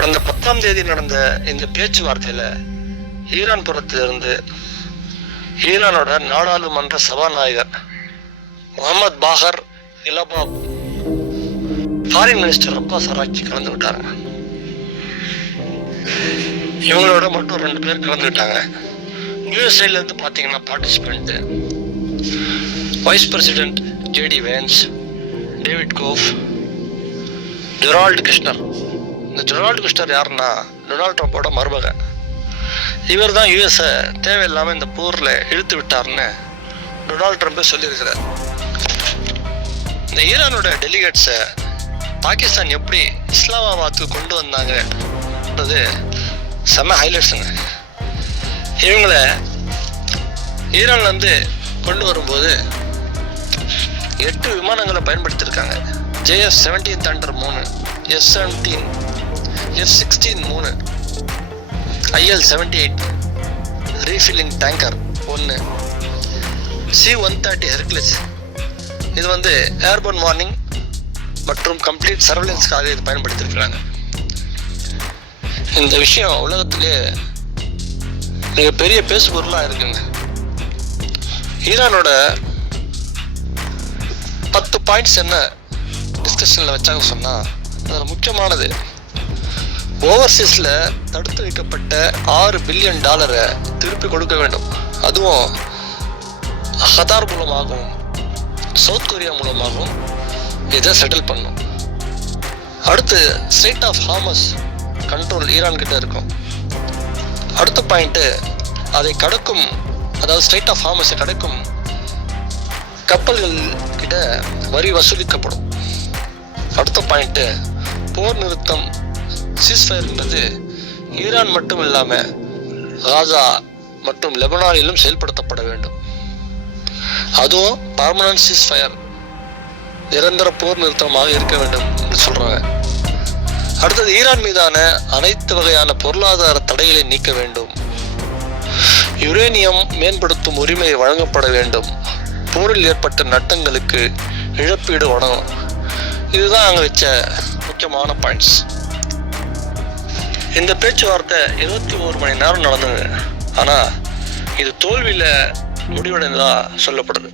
கடந்த 10ஆம் தேதி நடந்த இந்த பேச்சுவார்த்தையில ஈரான் புறத்திலிருந்து ஈரானோட நாடாளுமன்ற சபாநாயகர் Mohammad Bagher Ghalibaf, foreign minister Abbas Araghchi கலந்துக்கிட்டாங்க. இவங்களோட மட்டும் 2 பேர் கலந்துக்கிட்டாங்க. யூஎஸ்ஏல இருந்து பார்த்தீங்கன்னா participant vice president JD Vance, David Goff, Gerald Kushner. இந்த ஜெரால்டு குஷ்னர் யாருன்னா டொனால்ட் ட்ரம்ப்போட மருமகன். இவர் தான் யூஎஸ்ஏ தேவையில்லாமல் இந்த போரில் இழுத்து விட்டார்னு டொனால்ட் ட்ரம்ப்பே சொல்லியிருக்கிறார். இந்த ஈரானோட டெலிகேட்ஸை பாகிஸ்தான் எப்படி இஸ்லாமாபாத்துக்கு கொண்டு வந்தாங்கன்றது செம்ம ஹைலைட்ஸுங்க. இவங்கள ஈரான்லேருந்து கொண்டு வரும்போது 8 விமானங்களை பயன்படுத்தியிருக்காங்க. JF-17 Thunder 3, F-17, F-16 3, IL-78 refilling tanker 1, C-130 Hercules. இது வந்து ஏர்போர்ன் வார்னிங் மற்றும் கம்ப்ளீட் சர்வேலன்ஸ்க்காக இது பயன்படுத்தியிருக்கிறாங்க. இந்த விஷயம் உலகத்திலே மிகப்பெரிய பேசு பொருளாக இருக்குங்க. ஈரானோட 10 பாயிண்ட்ஸ் என்ன டிஸ்கஷனில் வச்சாங்க சொன்னால், அதில் முக்கியமானது ஓவர்சீஸில் தடுத்து வைக்கப்பட்ட $6 பில்லியன் திருப்பி கொடுக்க வேண்டும். அதுவும் கத்தார் மூலமாகவும் சவுத் கொரியா மூலமாகவும் இதை செட்டில் பண்ணும். அடுத்து strait of Hormuz control Iran கிட்ட இருக்கும். அடுத்த பாயிண்ட்டு அதை கடக்கும், அதாவது ஸ்ட்ரெய்ட் ஆஃப் ஹார்மஸை கடக்கும் கப்பல்கள் கிட்ட வரி வசூலிக்கப்படும். அடுத்த பாயிண்ட்டு போர் நிறுத்தம் சீஸ்ஃபயர்ன்றது ஈரான் மட்டும் இல்லாமல் காசா மற்றும் லெபனானிலும் செயல்படுத்தப்பட வேண்டும். அதுவும் பர்மனன்ட் சீஸ்ஃபயர், நிரந்தர போர் நிறுத்தமாக இருக்க வேண்டும் என்று சொல்கிறாங்க. அடுத்தது ஈரான் மீதான அனைத்து வகையான பொருளாதார தடைகளை நீக்க வேண்டும். யுரேனியம் மேம்படுத்தும் உரிமை வழங்கப்பட வேண்டும். போரில் ஏற்பட்ட நட்டங்களுக்கு இழப்பீடு வழங்கும். இதுதான் அங்கே வச்ச முக்கியமான பாயிண்ட்ஸ். இந்த பேச்சுவார்த்தை 21 மணி நேரம் நடந்தது. ஆனால் இது தோல்வியில் முடிவடைந்ததாக சொல்லப்படுது.